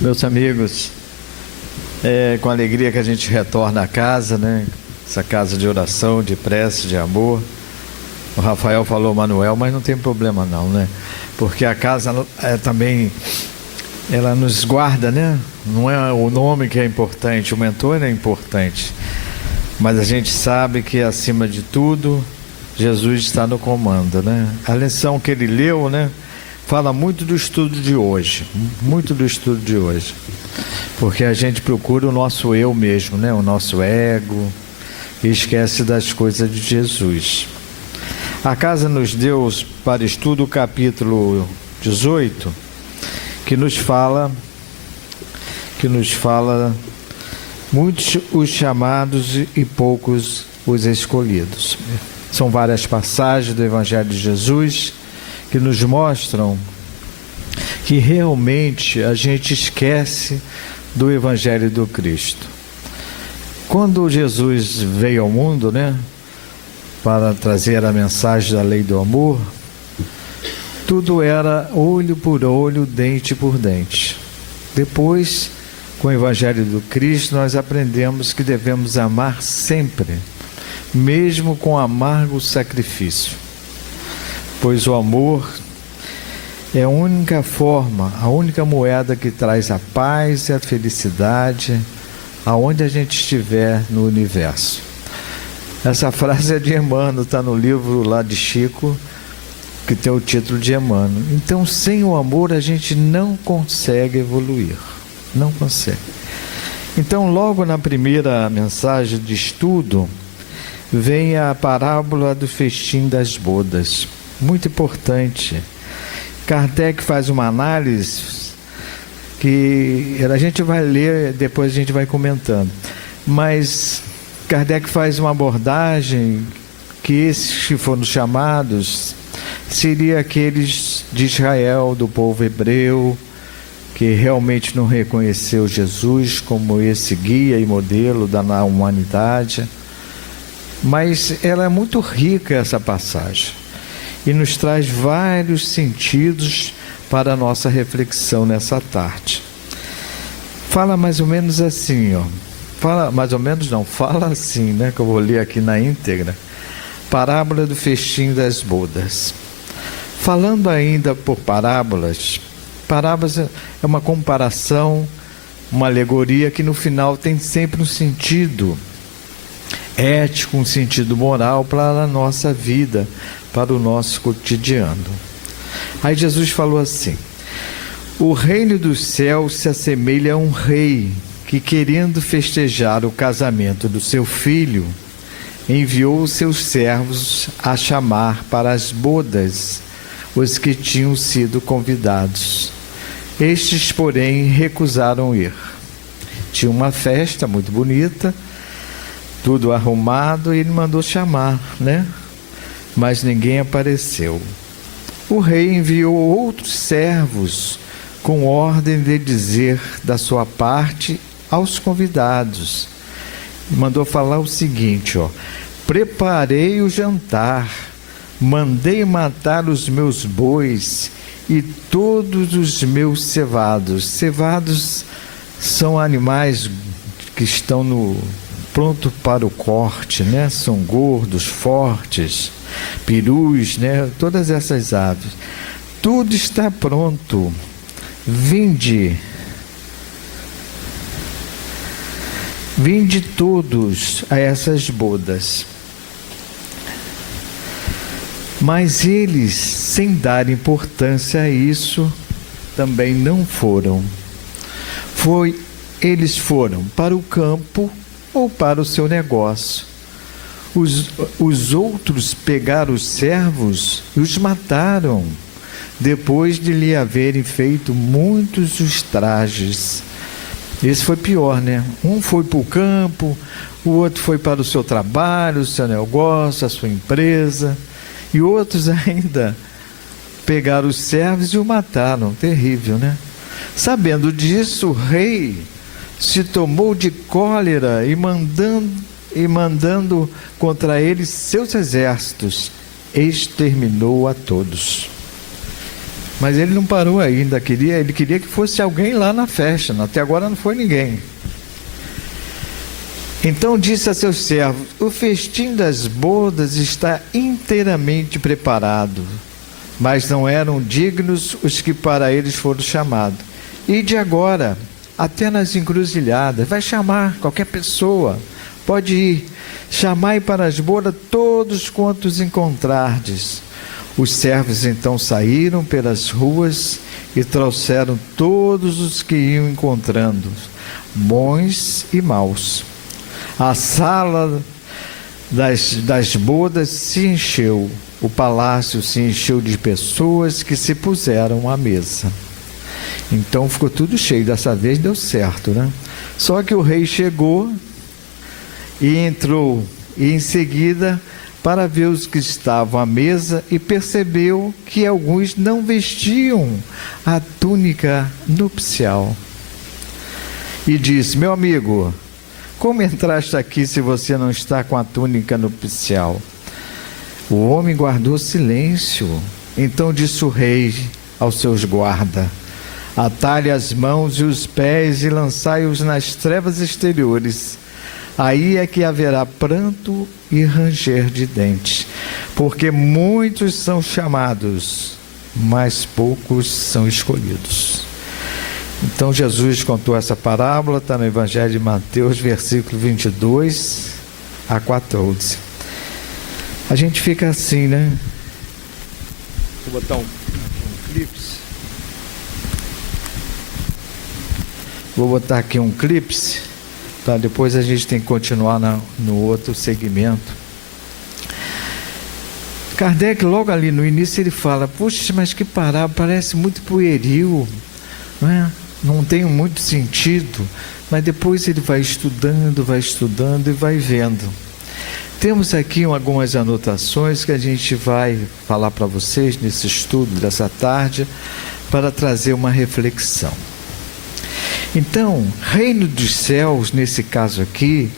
Meus amigos, é com alegria que a gente retorna à casa, né? Essa casa de oração, de prece, de amor. O Rafael falou Manuel, mas não tem problema não, né? Porque a casa também, ela nos guarda, né? Não é o nome que é importante, o mentor é importante. Mas a gente sabe que acima de tudo, Jesus está no comando, né? A lição que ele leu, né? Fala muito do estudo de hoje, porque a gente procura o nosso eu mesmo, né? O nosso ego, e esquece das coisas de Jesus. A casa nos deu para estudo o capítulo 18, que nos fala muitos os chamados e poucos os escolhidos. São várias passagens do Evangelho de Jesus que nos mostram que realmente a gente esquece do Evangelho do Cristo. Quando Jesus veio ao mundo, né, para trazer a mensagem da lei do amor, tudo era olho por olho, dente por dente. Depois, com o Evangelho do Cristo, nós aprendemos que devemos amar sempre, mesmo com amargo sacrifício. Pois o amor é a única forma, a única moeda que traz a paz e a felicidade aonde a gente estiver no universo. Essa frase é de Emmanuel, está no livro lá de Chico, que tem o título de Emmanuel. Então, sem o amor a gente não consegue evoluir, não consegue. Então, logo na primeira mensagem de estudo, vem a parábola do festim das bodas. Muito importante. Kardec faz uma análise que a gente vai ler, depois a gente vai comentando. Mas Kardec faz uma abordagem que esses que foram chamados seriam aqueles de Israel, do povo hebreu, que realmente não reconheceu Jesus como esse guia e modelo da humanidade. Mas ela é muito rica, essa passagem, e nos traz vários sentidos para a nossa reflexão nessa tarde. Fala mais ou menos assim, ó. Fala assim, né? Que eu vou ler aqui na íntegra. Parábola do festim das bodas. Falando ainda por parábolas é uma comparação, uma alegoria que no final tem sempre um sentido ético, um sentido moral para a nossa vida, para o nosso cotidiano. Aí Jesus falou assim: o reino dos céus se assemelha a um rei que, querendo festejar o casamento do seu filho, enviou os seus servos a chamar para as bodas os que tinham sido convidados. Estes, porém, recusaram ir. Tinha uma festa muito bonita, tudo arrumado, e ele mandou chamar, né? Mas ninguém apareceu. O rei enviou outros servos com ordem de dizer da sua parte aos convidados. Mandou falar o seguinte, ó: preparei o jantar, mandei matar os meus bois e todos os meus cevados. Cevados são animais que estão pronto para o corte, né? São gordos, fortes, perus, né? Todas essas aves. Tudo está pronto. Vinde todos a essas bodas. Mas eles, sem dar importância a isso, também não foram. Eles foram para o campo ou para o seu negócio. Os outros pegaram os servos e os mataram, depois de lhe haverem feito muitos ultrajes. Esse foi pior, né? Um foi para o campo, o outro foi para o seu trabalho, o seu negócio, a sua empresa, e outros ainda pegaram os servos e o mataram. Terrível, né? Sabendo disso, o rei se tomou de cólera e mandando contra eles seus exércitos, exterminou a todos. Mas ele não parou ainda, ele queria que fosse alguém lá na festa. Até agora não foi ninguém. Então disse a seus servos: o festim das bodas está inteiramente preparado, mas não eram dignos os que para eles foram chamados. Ide agora, até nas encruzilhadas, vai chamar qualquer pessoa, pode ir, chamai para as bodas todos quantos encontrardes. Os servos então saíram pelas ruas e trouxeram todos os que iam encontrando, bons e maus. A sala das bodas se encheu, o palácio se encheu de pessoas que se puseram à mesa. Então ficou tudo cheio, dessa vez deu certo, né? Só que o rei chegou e entrou, e em seguida, para ver os que estavam à mesa, e percebeu que alguns não vestiam a túnica nupcial. E disse: meu amigo, como entraste aqui se você não está com a túnica nupcial? O homem guardou silêncio. Então disse o rei aos seus guardas: atai-lhe as mãos e os pés e lançai-os nas trevas exteriores. Aí é que haverá pranto e ranger de dentes, porque muitos são chamados, mas poucos são escolhidos. Então Jesus contou essa parábola, está no Evangelho de Mateus, versículo 22 a 14. A gente fica assim, né? Vou botar um clipe. Vou botar aqui um clipe, tá? Depois a gente tem que continuar no outro segmento. Kardec, logo ali no início, ele fala: puxa, mas que parábola, parece muito pueril, não é? Não tem muito sentido. Mas depois ele vai estudando e vai vendo. Temos aqui algumas anotações que a gente vai falar para vocês nesse estudo dessa tarde, para trazer uma reflexão. Então, reino dos céus, nesse caso aqui,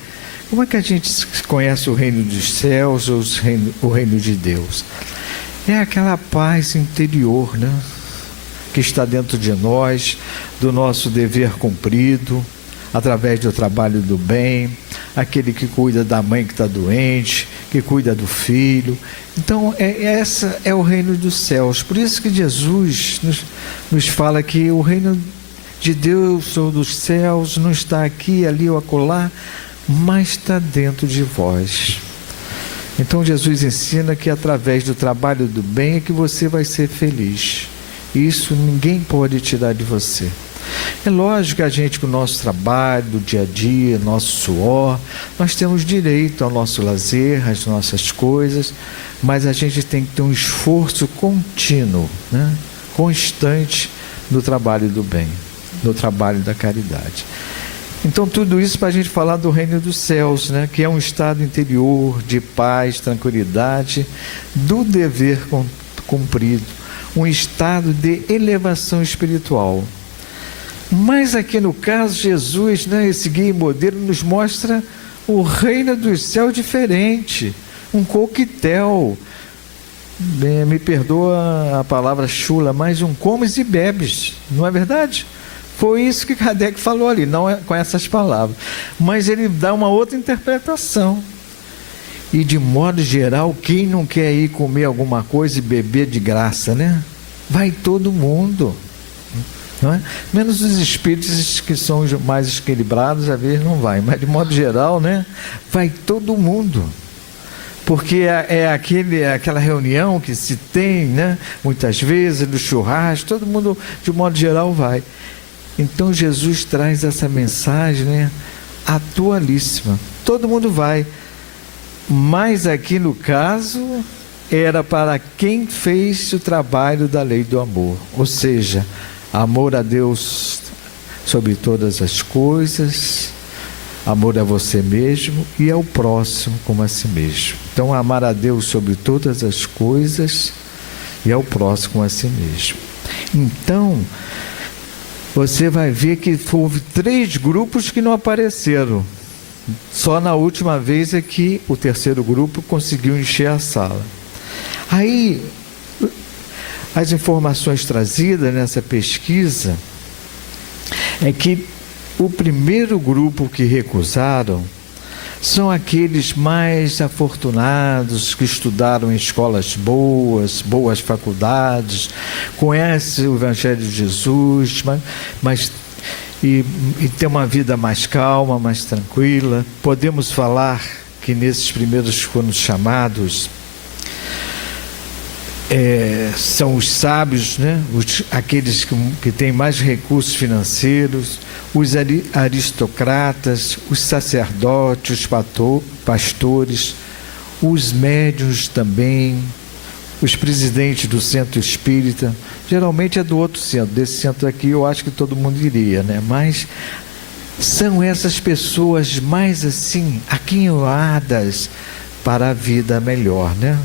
como é que a gente conhece o reino dos céus ou o reino de Deus? É aquela paz interior, né? Que está dentro de nós, do nosso dever cumprido, através do trabalho do bem, aquele que cuida da mãe que está doente, que cuida do filho. Então, essa é o reino dos céus. Por isso que Jesus nos fala que o reino de Deus ou dos céus não está aqui, ali ou acolá, mas está dentro de vós. Então Jesus ensina que através do trabalho do bem é que você vai ser feliz. Isso ninguém pode tirar de você. É lógico que a gente, com o nosso trabalho, do dia a dia, nosso suor, nós temos direito ao nosso lazer, às nossas coisas, mas a gente tem que ter um esforço contínuo, né? Constante no trabalho do bem, no trabalho da caridade. Então tudo isso para a gente falar do reino dos céus, né? Que é um estado interior de paz, tranquilidade, do dever cumprido, um estado de elevação espiritual. Mas aqui no caso Jesus, né, esse guia e modelo nos mostra o reino dos céus diferente, um coquetel, me perdoa a palavra chula, mas um comes e bebes, não é verdade? Foi isso que Kardec falou ali, não é com essas palavras, mas ele dá uma outra interpretação. E de modo geral, quem não quer ir comer alguma coisa e beber de graça, né? Vai todo mundo, não é? Menos os espíritos que são mais equilibrados, às vezes não vai, mas de modo geral, né? Vai todo mundo. Porque aquela reunião que se tem, né? Muitas vezes, no churrasco, todo mundo, de modo geral, vai. Então Jesus traz essa mensagem, né, atualíssima. Todo mundo vai. Mas aqui no caso, era para quem fez o trabalho da lei do amor. Ou seja, amor a Deus sobre todas as coisas, amor a você mesmo e ao próximo como a si mesmo. Então, amar a Deus sobre todas as coisas e ao próximo como a si mesmo. Então, você vai ver que houve 3 grupos que não apareceram. Só na última vez é que o terceiro grupo conseguiu encher a sala. Aí, As informações trazidas nessa pesquisa é que o primeiro grupo que recusaram são aqueles mais afortunados, que estudaram em escolas boas faculdades, conhecem o Evangelho de Jesus, e tem uma vida mais calma, mais tranquila. Podemos falar que nesses primeiros foram chamados, são os sábios, né? Aqueles que têm mais recursos financeiros, os aristocratas, os sacerdotes, os pastores, os médiuns também, os presidentes do centro espírita. Geralmente é do outro centro, desse centro aqui eu acho que todo mundo iria, né? Mas são essas pessoas mais assim, aquinhoadas para a vida melhor, né?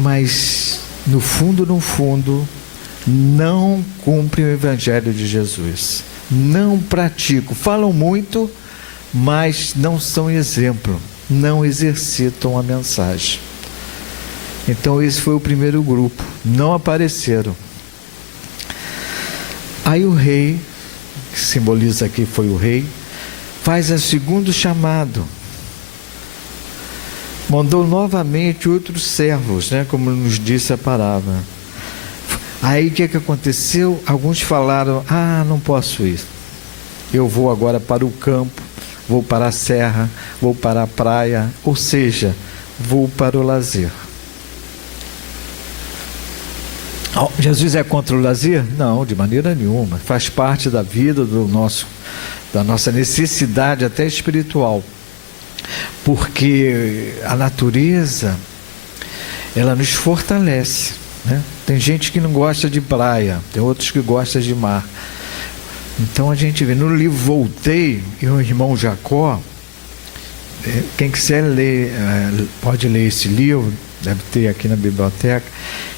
Mas no fundo, não cumprem o Evangelho de Jesus, não praticam, falam muito, mas não são exemplo, não exercitam a mensagem. Então esse foi o primeiro grupo, não apareceram. Aí o rei, que simboliza aqui foi o rei, faz o segundo chamado. Mandou novamente outros servos, né, como nos disse a palavra. Aí o que aconteceu? Alguns falaram: não posso ir. Eu vou agora para o campo, vou para a serra, vou para a praia, ou seja, vou para o lazer. Jesus é contra o lazer? Não, de maneira nenhuma. Faz parte da vida da nossa necessidade até espiritual. Porque a natureza, ela nos fortalece, né? Tem gente que não gosta de praia, tem outros que gostam de mar. Então a gente vê no livro Voltei, e o irmão Jacó, quem quiser ler, pode ler esse livro, deve ter aqui na biblioteca.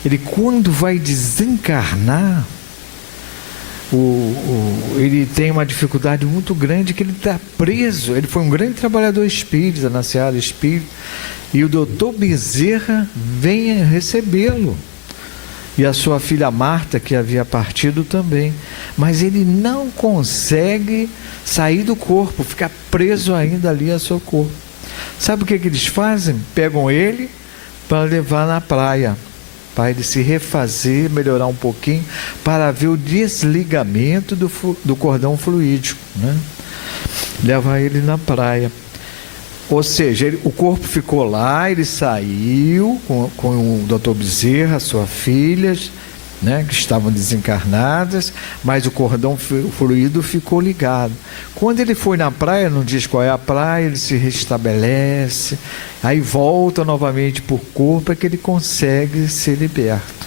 Ele, quando vai desencarnar, ele tem uma dificuldade muito grande, que ele está preso. Ele foi um grande trabalhador espírita, na seara espírita, e o doutor Bezerra vem recebê-lo, e a sua filha Marta, que havia partido também, mas ele não consegue sair do corpo, fica preso ainda ali a seu corpo. Sabe o que eles fazem? Pegam ele para levar na praia, para ele se refazer, melhorar um pouquinho, para ver o desligamento do cordão fluídico, né? Leva ele na praia. Ou seja, o corpo ficou lá, ele saiu com o doutor Bezerra, suas filhas, né, que estavam desencarnadas, mas o cordão fluido ficou ligado. Quando ele foi na praia, não diz qual é a praia, ele se restabelece, aí volta novamente para o corpo, é que ele consegue ser liberto.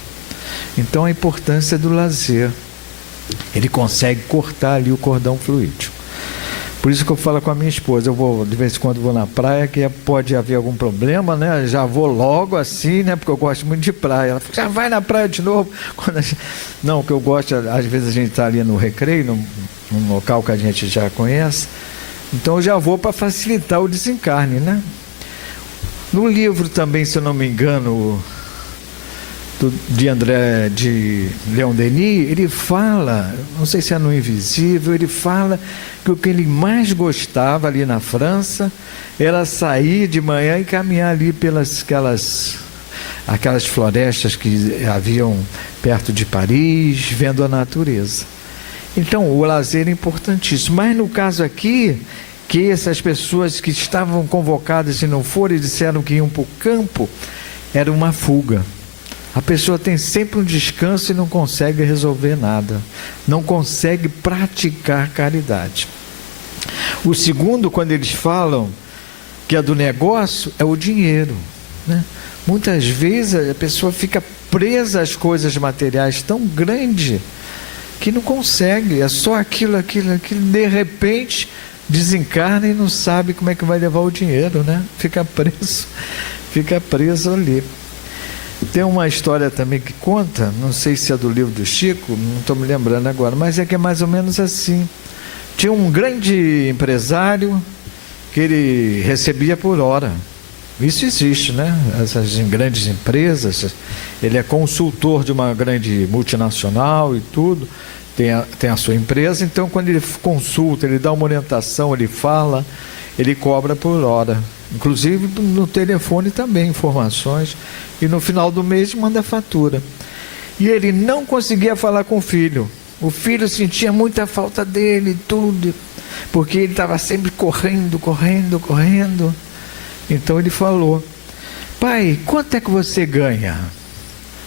Então a importância do lazer, ele consegue cortar ali o cordão fluídico. Por isso que eu falo com a minha esposa, eu vou, de vez em quando vou na praia, que pode haver algum problema, né? Já vou logo assim, né? Porque eu gosto muito de praia. Ela fala: já vai na praia de novo? Não, o que eu gosto, às vezes a gente está ali no recreio, num local que a gente já conhece, então eu já vou para facilitar o desencarne, né? No livro também, se eu não me engano, de Leon Denis, ele fala, não sei se é no Invisível, ele fala que o que ele mais gostava ali na França era sair de manhã e caminhar ali pelas aquelas florestas que haviam perto de Paris, vendo a natureza. Então o lazer é importantíssimo, mas no caso aqui, que essas pessoas que estavam convocadas e não foram e disseram que iam para o campo, era uma fuga. A pessoa tem sempre um descanso e não consegue resolver nada, não consegue praticar caridade. O segundo, quando eles falam que é do negócio, é o dinheiro, né? Muitas vezes a pessoa fica presa às coisas materiais tão grande que não consegue, é só aquilo, de repente desencarna e não sabe como é que vai levar o dinheiro, né? Fica preso ali. Tem uma história também que conta, não sei se é do livro do Chico, não estou me lembrando agora, mas é que é mais ou menos assim. Tinha um grande empresário que ele recebia por hora. Isso existe, né? Essas grandes empresas, Ele é consultor de uma grande multinacional e tudo, tem a sua empresa, então quando ele consulta, ele dá uma orientação, ele fala, ele cobra por hora. Inclusive no telefone também, informações, e no final do mês manda a fatura. E ele não conseguia falar com o filho. O filho sentia muita falta dele e tudo, porque ele estava sempre correndo. Então ele falou: pai, quanto é que você ganha?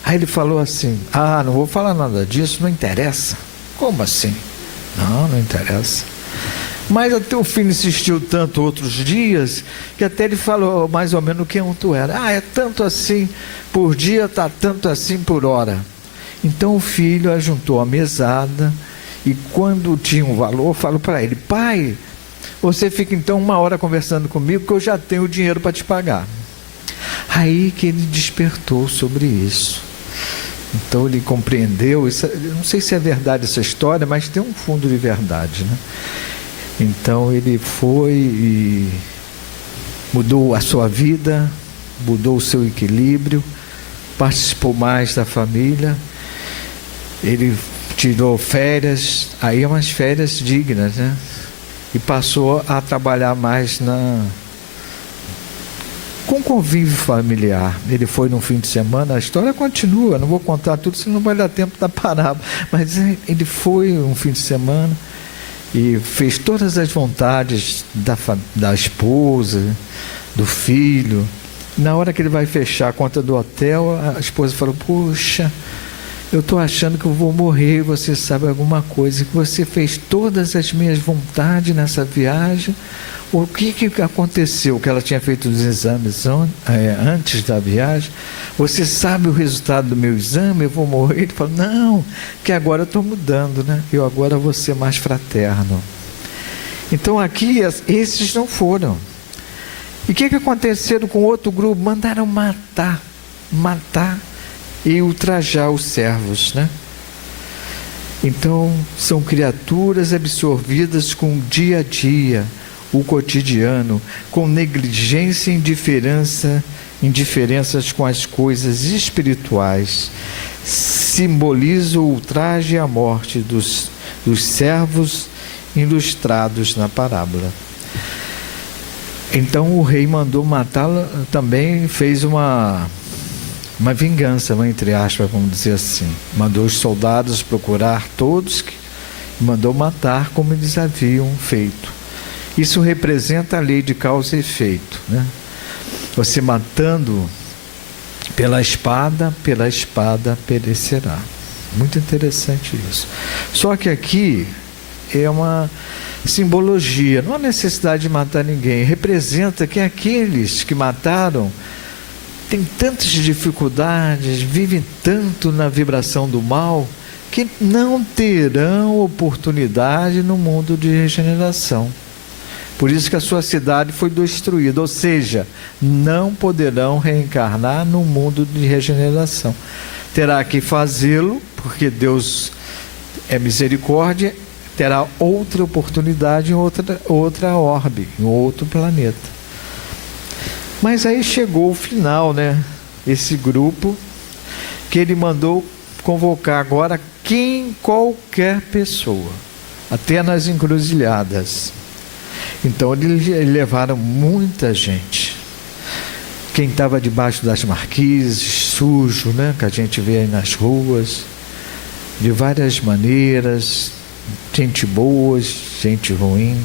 Aí ele falou assim: não vou falar nada disso, não interessa. Como assim? Não interessa. Mas até o filho insistiu tanto outros dias, que até ele falou mais ou menos quanto era. É tanto assim por dia, está tanto assim por hora. Então o filho ajuntou a mesada, e quando tinha um valor, falou para ele: pai, você fica então 1 hora conversando comigo, que eu já tenho o dinheiro para te pagar. Aí que ele despertou sobre isso. Então ele compreendeu, não sei se é verdade essa história, mas tem um fundo de verdade, né? Então ele foi e mudou a sua vida, mudou o seu equilíbrio, participou mais da família, ele tirou férias, aí umas férias dignas, né? E passou a trabalhar mais com convívio familiar. Ele foi num fim de semana, a história continua, não vou contar tudo, senão não vai dar tempo da parábola, mas ele foi um fim de semana e fez todas as vontades da esposa, do filho. Na hora que ele vai fechar a conta do hotel, a esposa falou: puxa, eu estou achando que eu vou morrer, você sabe alguma coisa, que você fez todas as minhas vontades nessa viagem. O que aconteceu? Que ela tinha feito os exames antes da viagem. Você sabe o resultado do meu exame? Eu vou morrer? Ele falou: não, que agora eu estou mudando, né? Eu agora vou ser mais fraterno. Então aqui, esses não foram. E o que aconteceu com outro grupo? Mandaram matar e ultrajar os servos, né? Então são criaturas absorvidas com o dia a dia, o cotidiano, com negligência e indiferenças com as coisas espirituais. Simboliza o ultraje e a morte dos servos ilustrados na parábola. Então o rei mandou matá-la, também fez uma vingança, entre aspas, vamos dizer assim. Mandou os soldados procurar todos e mandou matar como eles haviam feito. Isso representa a lei de causa e efeito, né? Você matando pela espada perecerá. Muito interessante isso. Só que aqui é uma simbologia, não há necessidade de matar ninguém. Representa que aqueles que mataram têm tantas dificuldades, vivem tanto na vibração do mal, que não terão oportunidade no mundo de regeneração. Por isso que a sua cidade foi destruída, ou seja, não poderão reencarnar no mundo de regeneração. Terá que fazê-lo, porque Deus é misericórdia, terá outra oportunidade em outra orbe, em outro planeta. Mas aí chegou o final, né? Esse grupo que ele mandou convocar agora qualquer pessoa, até nas encruzilhadas. Então eles levaram muita gente. Quem estava debaixo das marquises, sujo, né? Que a gente vê aí nas ruas, de várias maneiras, gente boa, gente ruim,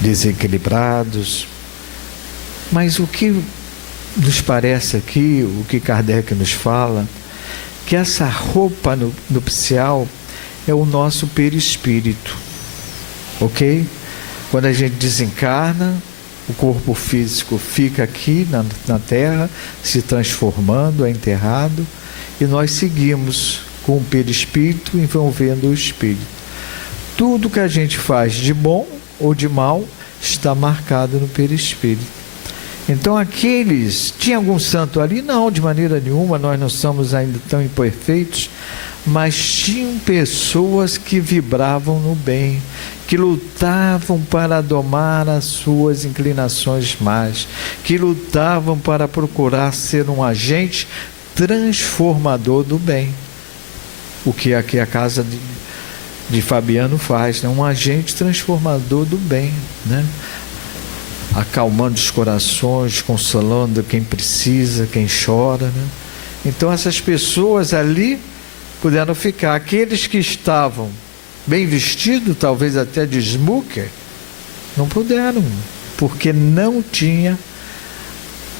desequilibrados. Mas o que nos parece aqui, o que Kardec nos fala, que essa roupa nupcial é o nosso perispírito, ok? Quando a gente desencarna, o corpo físico fica aqui na Terra, se transformando, é enterrado, e nós seguimos com o perispírito envolvendo o espírito. Tudo que a gente faz de bom ou de mal está marcado no perispírito. Então aqueles, tinha algum santo ali? Não, de maneira nenhuma, nós não somos ainda tão imperfeitos, mas tinham pessoas que vibravam no bem, que lutavam para domar as suas inclinações más, que lutavam para procurar ser um agente transformador do bem. O que aqui a casa de Fabiano faz, né? Um agente transformador do bem, né? Acalmando os corações, consolando quem precisa, quem chora, né? Então essas pessoas ali puderam ficar. Aqueles que estavam bem vestidos, talvez até de smoker, não puderam, porque não tinha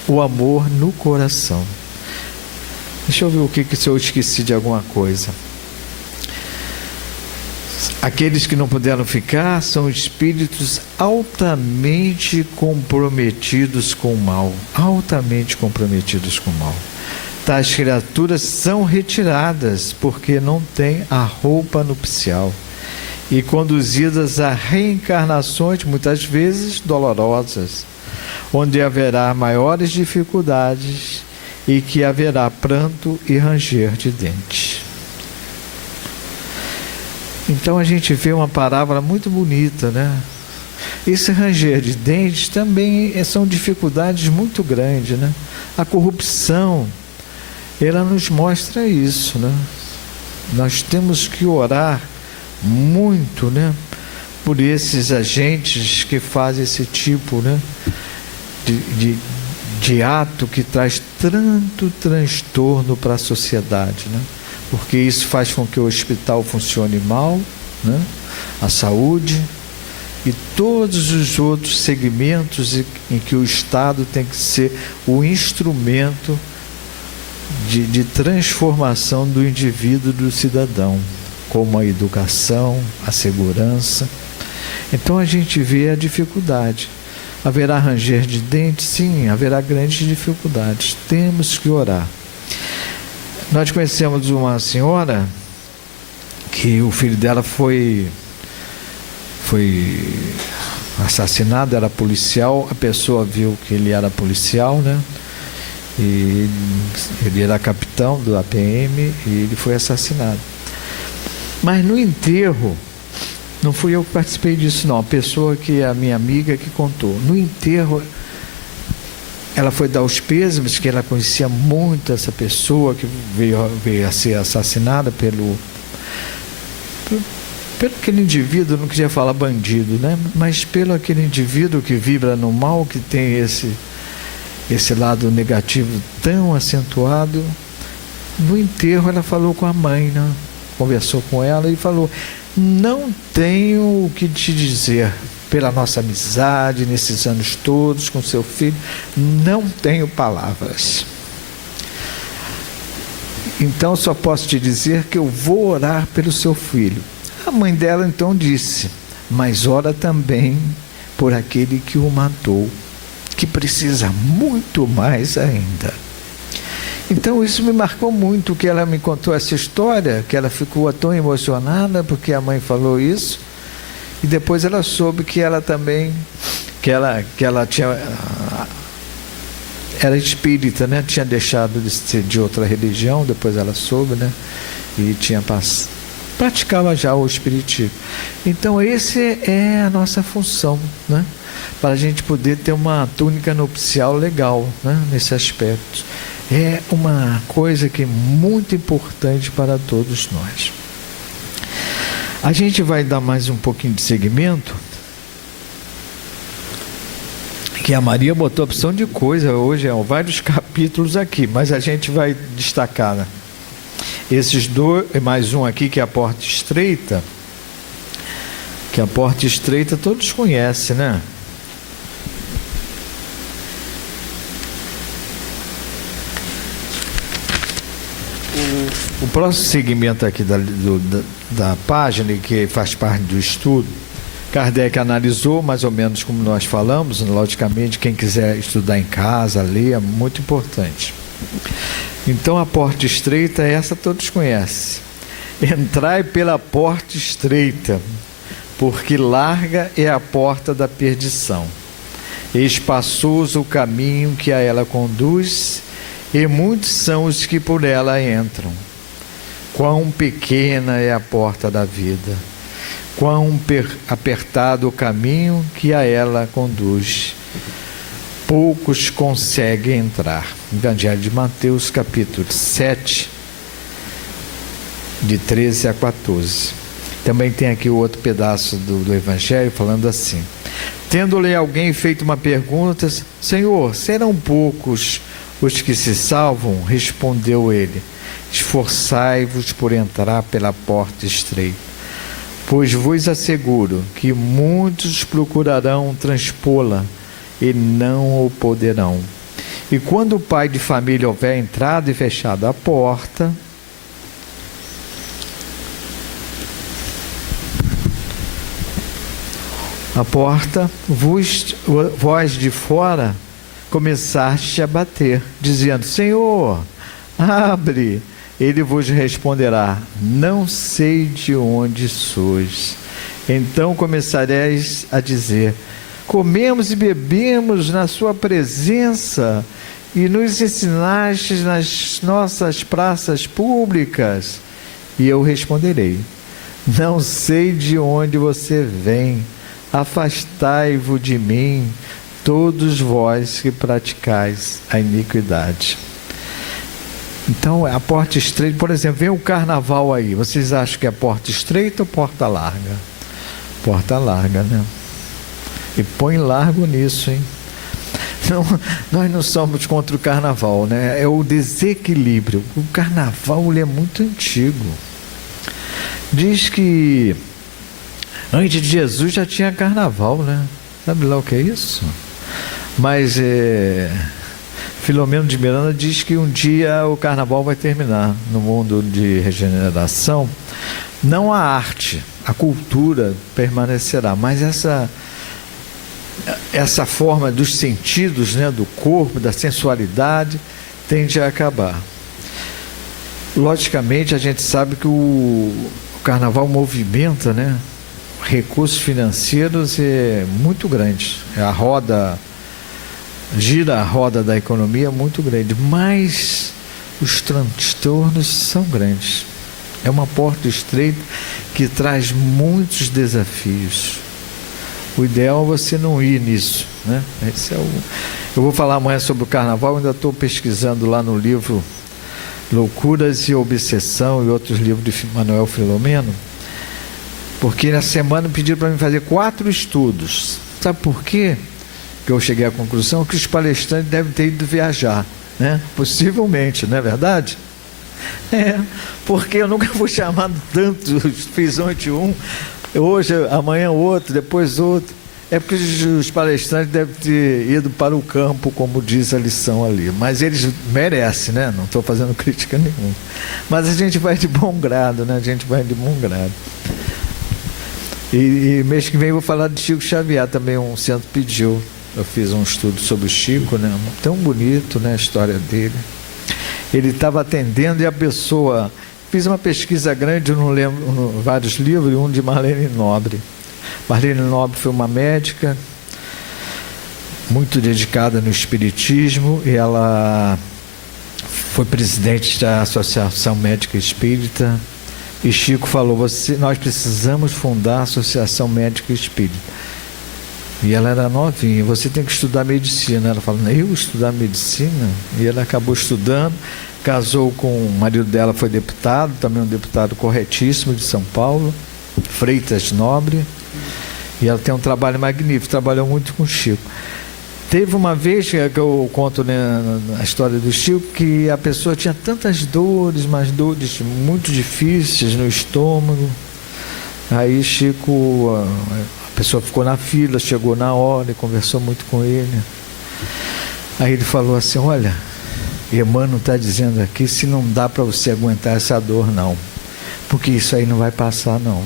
o amor no coração. Deixa eu ver o que se eu esqueci de alguma coisa. Aqueles que não puderam ficar são espíritos altamente comprometidos com o mal. Altamente comprometidos com o mal. Tais criaturas são retiradas porque não têm a roupa nupcial e conduzidas a reencarnações, muitas vezes dolorosas, onde haverá maiores dificuldades e que haverá pranto e ranger de dentes. Então a gente vê uma parábola muito bonita, né? Esse ranger de dentes também são dificuldades muito grandes, né? A corrupção, ela nos mostra isso, né? Nós temos que orar muito, né? Por esses agentes que fazem esse tipo, né? De ato que traz tanto transtorno para a sociedade, né? Porque isso faz com que o hospital funcione mal, né? A saúde e todos os outros segmentos em que o Estado tem que ser o instrumento de transformação do indivíduo, do cidadão, como a educação, a segurança. Então a gente vê a dificuldade. Haverá ranger de dentes? Sim, haverá grandes dificuldades. Temos que orar. Nós conhecemos uma senhora que o filho dela foi assassinado, era policial, a pessoa viu que ele era policial, né? E ele era capitão do APM e ele foi assassinado. Mas no enterro, não fui eu que participei disso não, a pessoa que é a minha amiga que contou. No enterro, ela foi dar os pêsames, que ela conhecia muito essa pessoa que veio a ser assassinada pelo aquele indivíduo, não queria falar bandido, né? Mas pelo aquele indivíduo que vibra no mal, que tem esse lado negativo tão acentuado. No enterro ela falou com a mãe, né? Conversou com ela e falou: não tenho o que te dizer pela nossa amizade nesses anos todos com seu filho, não tenho palavras. Então só posso te dizer que eu vou orar pelo seu filho. A mãe dela então disse: mas ora também por aquele que o matou, que precisa muito mais ainda. Então isso me marcou muito, que ela me contou essa história, que ela ficou tão emocionada porque a mãe falou isso, e depois ela soube que ela também, que ela tinha, era espírita, né? Tinha deixado de ser de outra religião, depois ela soube, né? E praticava já o espiritismo. Então essa é a nossa função, né? Para a gente poder ter uma túnica nupcial legal, né? Nesse aspecto. É uma coisa que é muito importante para todos nós. A gente vai dar mais um pouquinho de segmento, que a Maria botou opção de coisa hoje, vários capítulos aqui, mas a gente vai destacar, né? Esses dois, mais um aqui que é a porta estreita, todos conhecem, né? O próximo segmento aqui da página, que faz parte do estudo, Kardec analisou mais ou menos como nós falamos, logicamente, quem quiser estudar em casa, ler, é muito importante. Então a porta estreita, essa todos conhecem. Entrai pela porta estreita, porque larga é a porta da perdição. Espaçoso o caminho que a ela conduz, e muitos são os que por ela entram. Quão pequena é a porta da vida, quão apertado o caminho que a ela conduz. poucos conseguem entrar. Evangelho de Mateus, capítulo 7, de 13 a 14. Também tem aqui o outro pedaço do Evangelho falando assim: tendo-lhe alguém feito uma pergunta, Senhor, serão poucos os que se salvam? Respondeu ele: esforçai-vos por entrar pela porta estreita, pois vos asseguro que muitos procurarão transpô-la e não o poderão. E quando o pai de família houver entrado e fechado a porta, vós de fora começaste a bater, dizendo: Senhor, abre. Ele vos responderá: não sei de onde sois. Então começareis a dizer: comemos e bebemos na sua presença, e nos ensinaste nas nossas praças públicas. E eu responderei: não sei de onde você vem. Afastai-vos de mim, todos vós que praticais a iniquidade. Então, a porta estreita, por exemplo, vem o carnaval aí. Vocês acham que é porta estreita ou porta larga? Porta larga, né? E põe largo nisso, hein? Não, nós não somos contra o carnaval, né? É o desequilíbrio. O carnaval, ele é muito antigo. Diz que antes de Jesus já tinha carnaval, né? Sabe lá o que é isso? Mas Filomeno de Miranda diz que um dia o carnaval vai terminar no mundo de regeneração. Não a arte, a cultura permanecerá, mas essa forma dos sentidos, né, do corpo, da sensualidade, tende a acabar. Logicamente, a gente sabe que o carnaval movimenta, né, recursos financeiros muito grandes. Gira a roda da economia muito grande, mas os transtornos são grandes. É uma porta estreita que traz muitos desafios. O ideal é você não ir nisso, né? Eu vou falar amanhã sobre o carnaval. Ainda estou pesquisando lá no livro Loucuras e Obsessão e outros livros de Manuel Filomeno, porque na semana pediram para mim fazer 4 estudos. Sabe por quê? Que eu cheguei à conclusão que os palestrantes devem ter ido viajar, né? Possivelmente, não é verdade? Porque eu nunca fui chamado tanto. Fiz ontem um, hoje, amanhã outro, depois outro. É porque os palestrantes devem ter ido para o campo, como diz a lição ali. Mas eles merecem, né? Não estou fazendo crítica nenhuma. Mas a gente vai de bom grado, né? A gente vai de bom grado. E mês que vem eu vou falar de Chico Xavier também. Um centro pediu. Eu fiz um estudo sobre o Chico, né? Tão bonito, né, a história dele. Ele estava atendendo e a pessoa... Fiz uma pesquisa grande, eu não lembro, vários livros, um de Marlene Nobre. Marlene Nobre foi uma médica muito dedicada no espiritismo, e ela foi presidente da Associação Médica Espírita. E Chico falou: nós precisamos fundar a Associação Médica Espírita. E ela era novinha: você tem que estudar medicina. Ela falou: eu estudar medicina? E ela acabou estudando, casou com o marido dela, foi deputado, também um deputado corretíssimo de São Paulo, Freitas Nobre, e ela tem um trabalho magnífico, trabalhou muito com o Chico. Teve uma vez que eu conto, né, a história do Chico, que a pessoa tinha tantas dores, mas dores muito difíceis no estômago. Aí Chico... A pessoa ficou na fila, chegou na hora e conversou muito com ele. Aí ele falou assim: olha, Emmanuel está dizendo aqui, se não dá para você aguentar essa dor, não, porque isso aí não vai passar, não.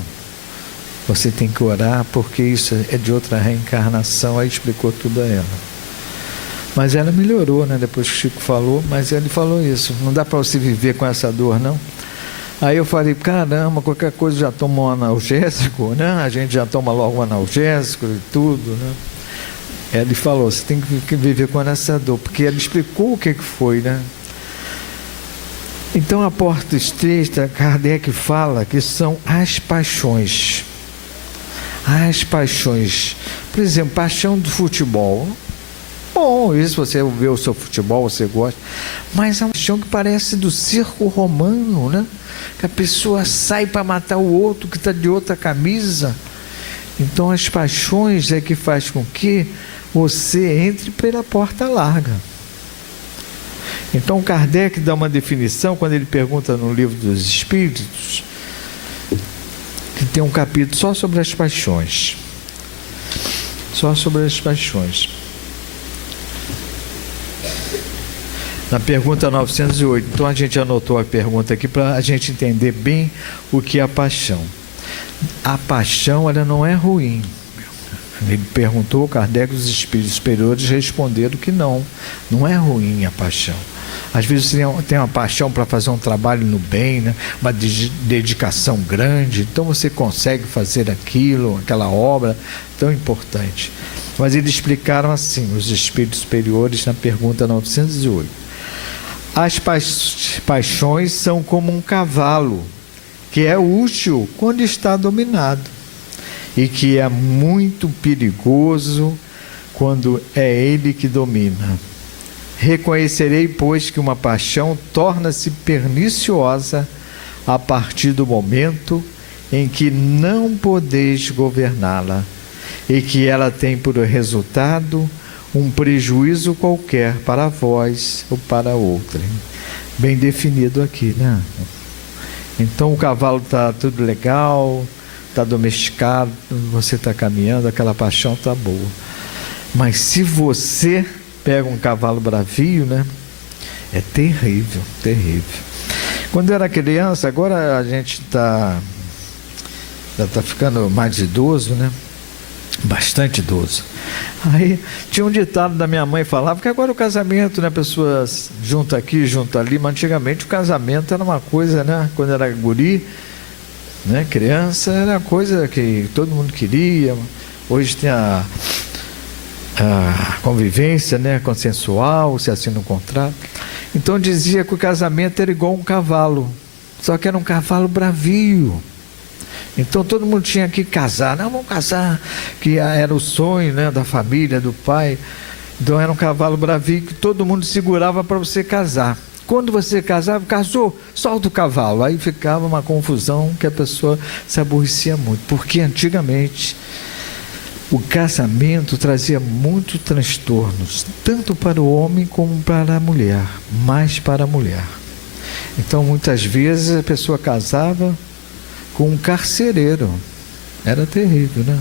Você tem que orar, porque isso é de outra reencarnação. Aí explicou tudo a ela. Mas ela melhorou, né? Depois que o Chico falou, mas ele falou isso: não dá para você viver com essa dor, não. Aí eu falei: caramba, qualquer coisa já toma um analgésico, né? A gente já toma logo um analgésico e tudo, né? Ele falou: você tem que viver com essa dor, porque ele explicou o que foi, né? Então a porta estreita, Kardec fala que são as paixões. As paixões. Por exemplo, paixão do futebol. bom, isso você vê o seu futebol, você gosta, mas é uma paixão que parece do circo romano, né? Que a pessoa sai para matar o outro que está de outra camisa. Então as paixões é que faz com que você entre pela porta larga. Então Kardec dá uma definição quando ele pergunta no Livro dos Espíritos, que tem um capítulo só sobre as paixões. Só sobre as paixões. Na pergunta 908. Então a gente anotou a pergunta aqui para a gente entender bem o que é a paixão. A paixão, ela não é ruim. Ele perguntou, Kardec, os espíritos superiores responderam que não é ruim a paixão. Às vezes você tem uma paixão para fazer um trabalho no bem, né? Uma dedicação grande, então você consegue fazer aquilo, aquela obra tão importante. Mas eles explicaram assim, os espíritos superiores, na pergunta 908. As paixões são como um cavalo, que é útil quando está dominado, e que é muito perigoso quando é ele que domina. Reconhecerei, pois, que uma paixão torna-se perniciosa a partir do momento em que não podeis governá-la, e que ela tem por resultado um prejuízo qualquer para vós ou para outrem. Bem definido aqui, né? Então o cavalo está tudo legal, está domesticado, você está caminhando, aquela paixão está boa. Mas se você pega um cavalo bravio, né? É terrível, terrível. Quando eu era criança, agora a gente já está ficando mais idoso, né? Bastante idoso. Aí tinha um ditado da minha mãe, falava que agora o casamento, né? Pessoas junto aqui, junto ali, mas antigamente o casamento era uma coisa, né? Quando era guri, né? Criança, era uma coisa que todo mundo queria. Hoje tem a convivência, né? Consensual, se assina um contrato. Então dizia que o casamento era igual um cavalo, só que era um cavalo bravio. Então todo mundo tinha que casar, não, vamos casar, que era o sonho, né, da família, do pai. Então era um cavalo bravio que todo mundo segurava para você casar. Quando você casava, casou, solta o cavalo. Aí ficava uma confusão que a pessoa se aborrecia muito, porque antigamente o casamento trazia muitos transtornos, tanto para o homem como para a mulher, mais para a mulher. Então muitas vezes a pessoa casava com um carcereiro, era terrível, né?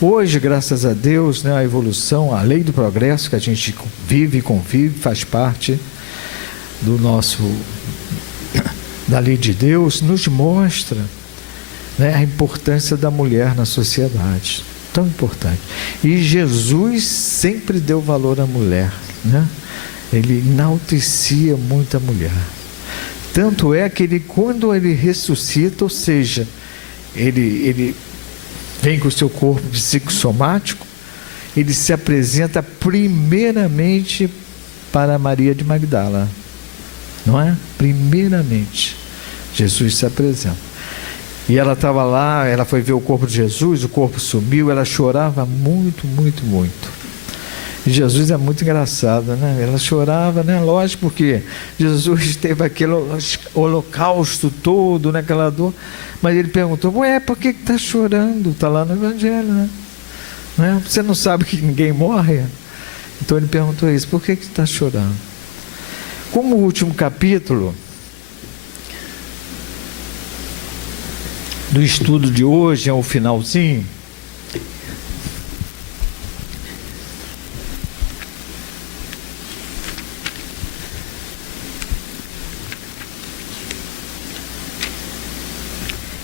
Hoje, graças a Deus, né, a evolução, a lei do progresso que a gente vive e convive, faz parte da lei de Deus, nos mostra, né, a importância da mulher na sociedade, tão importante. E Jesus sempre deu valor à mulher, né? Ele enaltecia muito a mulher. Tanto é que quando ele ressuscita, ou seja, ele vem com o seu corpo psicossomático, ele se apresenta primeiramente para Maria de Magdala, não é? Primeiramente, Jesus se apresenta. E ela estava lá, ela foi ver o corpo de Jesus, o corpo sumiu, ela chorava muito, muito, muito. E Jesus é muito engraçado, né? Ela chorava, né? Lógico, porque Jesus teve aquele holocausto todo, né? Aquela dor. Mas ele perguntou, ué, por que está chorando? Está lá no Evangelho, né? Você não sabe que ninguém morre? Então ele perguntou isso, por que está chorando? Como o último capítulo do estudo de hoje é o finalzinho,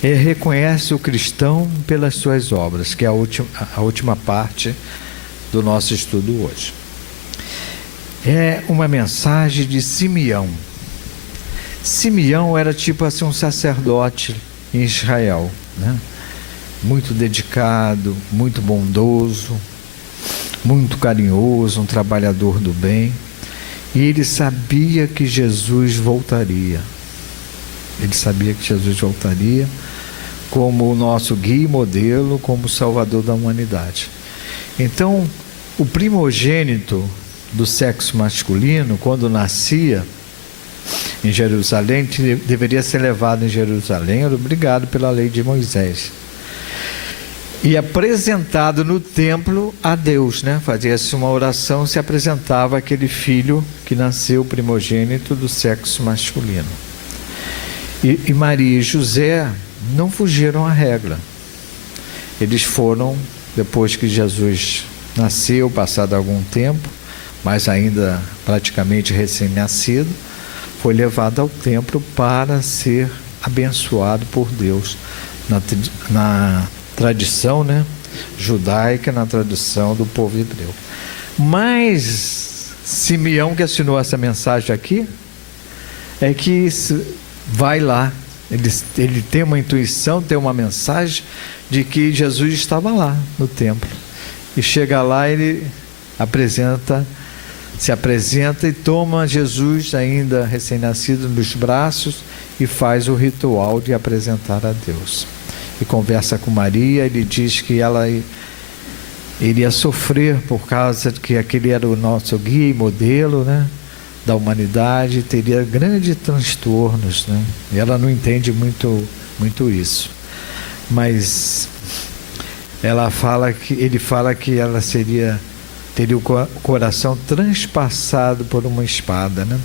reconhece o cristão pelas suas obras, que é a última parte do nosso estudo hoje. É uma mensagem de Simeão. Simeão era tipo assim um sacerdote em Israel, né? Muito dedicado, muito bondoso, muito carinhoso, um trabalhador do bem. E ele sabia que Jesus voltaria. Ele sabia que Jesus voltaria como o nosso guia e modelo, como o salvador da humanidade. Então, o primogênito do sexo masculino, quando nascia em Jerusalém, deveria ser levado em Jerusalém, era obrigado pela lei de Moisés, e apresentado no templo a Deus, né? Fazia-se uma oração, se apresentava aquele filho que nasceu primogênito do sexo masculino. E Maria e José não fugiram à regra. Eles foram, depois que Jesus nasceu, passado algum tempo, mas ainda praticamente recém-nascido, foi levado ao templo para ser abençoado por Deus na tradição, né, judaica, na tradição do povo hebreu. Mas Simeão, que assinou essa mensagem aqui, é que vai lá, ele tem uma intuição, tem uma mensagem de que Jesus estava lá no templo, e chega lá, ele se apresenta e toma Jesus ainda recém-nascido nos braços e faz o ritual de apresentar a Deus. E conversa com Maria, ele diz que ela iria sofrer por causa de que aquele era o nosso guia e modelo, né, da humanidade, teria grandes transtornos, né? E ela não entende muito isso, mas ele fala que ela teria o coração transpassado por uma espada, né?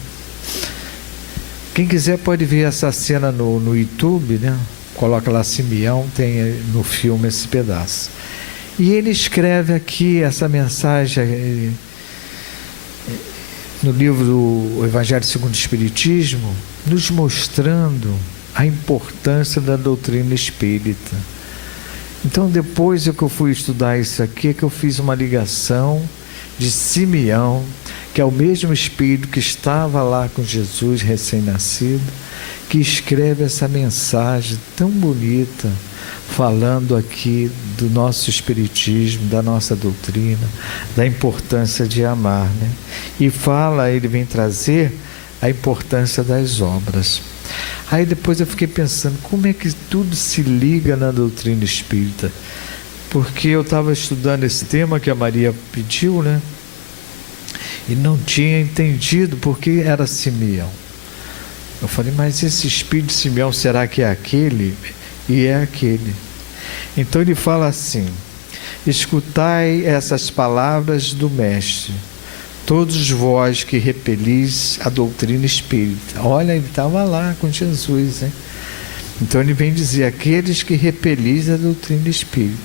Quem quiser pode ver essa cena no YouTube, né? Coloca lá Simeão, tem no filme esse pedaço. E ele escreve aqui essa mensagem no livro do Evangelho segundo o Espiritismo, nos mostrando a importância da doutrina espírita. Então, depois que eu fui estudar isso aqui, que eu fiz uma ligação de Simeão, que é o mesmo espírito que estava lá com Jesus recém-nascido, que escreve essa mensagem tão bonita, falando aqui do nosso espiritismo, da nossa doutrina, da importância de amar, né? E ele vem trazer a importância das obras. Aí depois eu fiquei pensando, como é que tudo se liga na doutrina espírita? Porque eu estava estudando esse tema que a Maria pediu, né? E não tinha entendido porque era Simeão. Eu falei, mas esse espírito de Simeão, será que é aquele? E é aquele. Então ele fala assim: escutai essas palavras do Mestre, todos vós que repelis a doutrina espírita. Olha, ele estava lá com Jesus, hein? Então ele vem dizer: aqueles que repelis a doutrina espírita,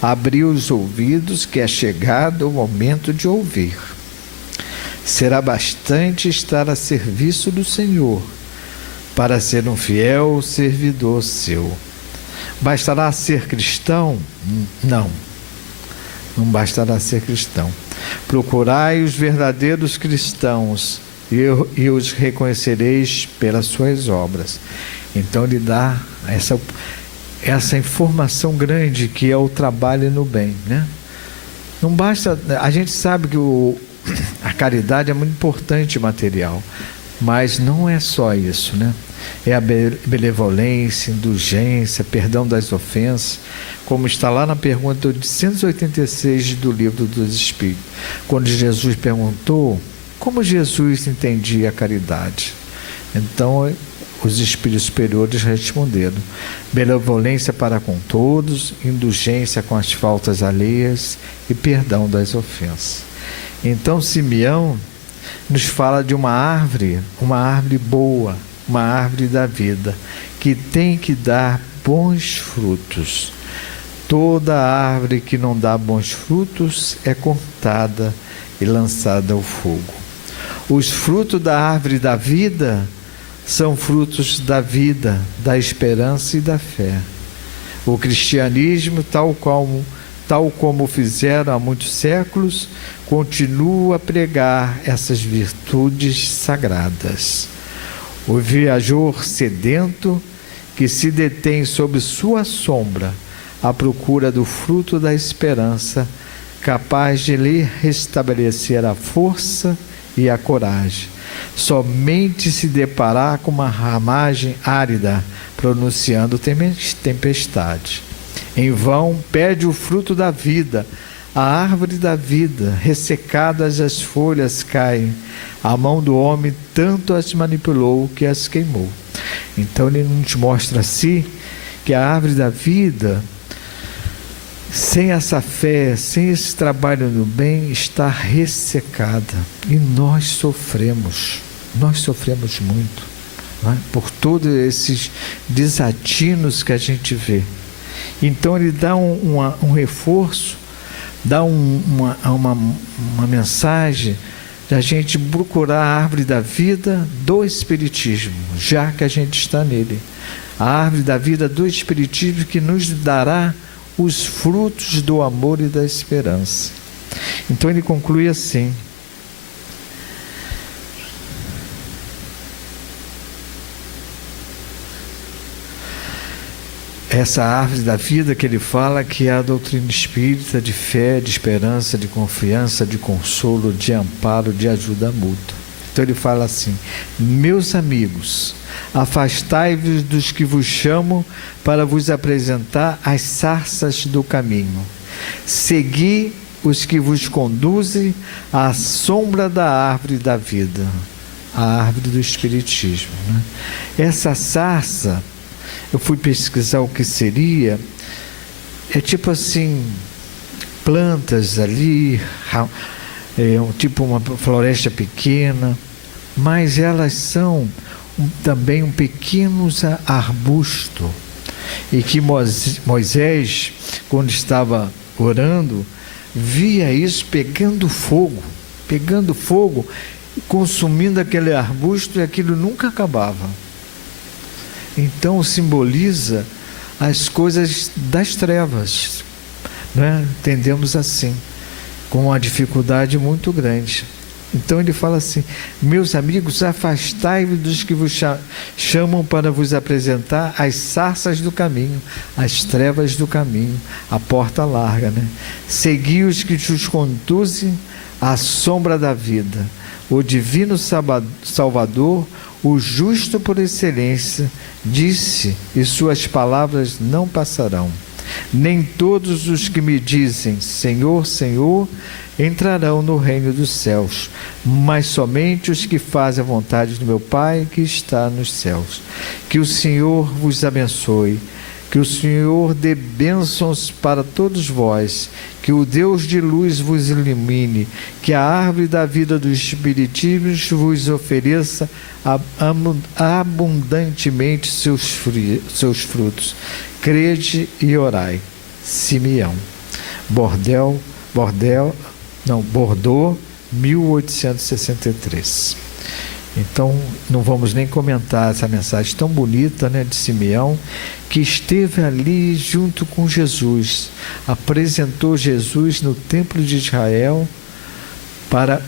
abri os ouvidos, que é chegado o momento de ouvir. Será bastante estar a serviço do Senhor, para ser um fiel servidor seu. Bastará ser cristão? Não bastará ser cristão. Procurai os verdadeiros cristãos e os reconhecereis pelas suas obras. Então ele dá essa informação grande, que é o trabalho no bem, né? Não basta, a gente sabe que a caridade é muito importante, material, mas não é só isso, né? É a benevolência, indulgência, perdão das ofensas, como está lá na pergunta 886 do Livro dos Espíritos, quando Jesus perguntou como Jesus entendia a caridade. Então os espíritos superiores responderam: benevolência para com todos, indulgência com as faltas alheias e perdão das ofensas. Então Simeão nos fala de uma árvore boa, uma árvore da vida, que tem que dar bons frutos. Toda árvore que não dá bons frutos é cortada e lançada ao fogo. Os frutos da árvore da vida são frutos da vida, da esperança e da fé. O cristianismo, tal como fizeram há muitos séculos, continua a pregar essas virtudes sagradas. O viajor sedento, que se detém sob sua sombra, à procura do fruto da esperança, capaz de lhe restabelecer a força e a coragem, somente se deparar com uma ramagem árida, pronunciando tempestade. Em vão pede o fruto da vida a árvore da vida, ressecadas as folhas caem, a mão do homem tanto as manipulou que as queimou. Então ele nos mostra assim que a árvore da vida, sem essa fé, sem esse trabalho no bem, está ressecada. E nós sofremos muito, não é? Por todos esses desatinos que a gente vê. Então ele dá um reforço, dá uma mensagem de a gente procurar a árvore da vida do Espiritismo, já que a gente está nele. A árvore da vida do Espiritismo que nos dará os frutos do amor e da esperança. Então ele conclui assim: essa árvore da vida que ele fala, que é a doutrina espírita de fé, de esperança, de confiança, de consolo, de amparo, de ajuda mútua. Então ele fala assim: meus amigos, afastai-vos dos que vos chamam para vos apresentar as sarças do caminho. Segui os que vos conduzem à sombra da árvore da vida, a árvore do Espiritismo, né? Essa sarça, eu fui pesquisar o que seria, é tipo assim, plantas ali, tipo uma floresta pequena, mas elas são também um pequenos arbusto, e que Moisés, quando estava orando, via isso pegando fogo, consumindo aquele arbusto, e aquilo nunca acabava. Então simboliza as coisas das trevas, né? Entendemos assim, com uma dificuldade muito grande. Então ele fala assim: meus amigos, afastai-vos dos que vos chamam para vos apresentar as sarças do caminho, as trevas do caminho, a porta larga, né? Segui os que vos conduzem à sombra da vida, o divino Salvador, o justo por excelência, disse, e suas palavras não passarão. Nem todos os que me dizem Senhor, Senhor, entrarão no reino dos céus, mas somente os que fazem a vontade do meu Pai que está nos céus. Que o Senhor vos abençoe, que o Senhor dê bênçãos para todos vós, que o Deus de luz vos ilumine, que a árvore da vida do Espiritismo vos ofereça abundantemente seus frutos. Crede e orai. Simeão. Bordeaux, 1863. Então, não vamos nem comentar essa mensagem tão bonita, né, de Simeão, que esteve ali junto com Jesus, apresentou Jesus no templo de Israel para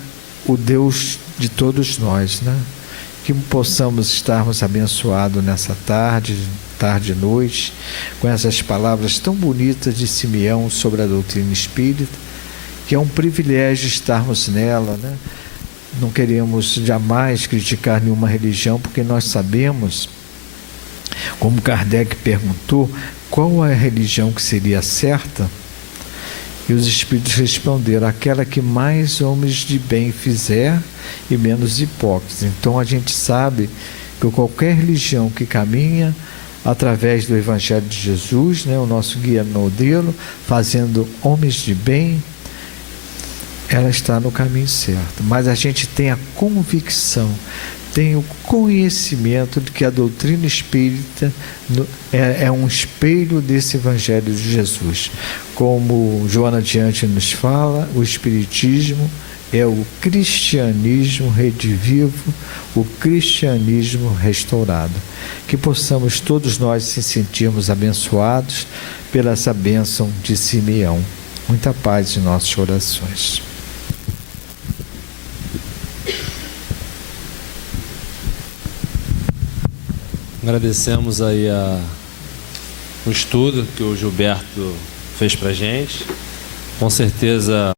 o Deus de todos nós, né? Que possamos estarmos abençoados nessa tarde e noite, com essas palavras tão bonitas de Simeão sobre a doutrina espírita, que é um privilégio estarmos nela, né? Não queremos jamais criticar nenhuma religião, porque nós sabemos, como Kardec perguntou, qual é a religião que seria certa? E os espíritos responderam: aquela que mais homens de bem fizer e menos hipócritas. Então a gente sabe que qualquer religião que caminha através do Evangelho de Jesus, né, o nosso guia modelo, fazendo homens de bem, ela está no caminho certo. Mas a gente tem a convicção, tem o conhecimento de que a doutrina espírita é um espelho desse Evangelho de Jesus. Como Joana Diante nos fala, o Espiritismo é o cristianismo redivivo, o cristianismo restaurado. Que possamos todos nós se sentirmos abençoados pela essa bênção de Simeão. Muita paz em nossas orações. Agradecemos aí o estudo que o Gilberto fez para a gente. Com certeza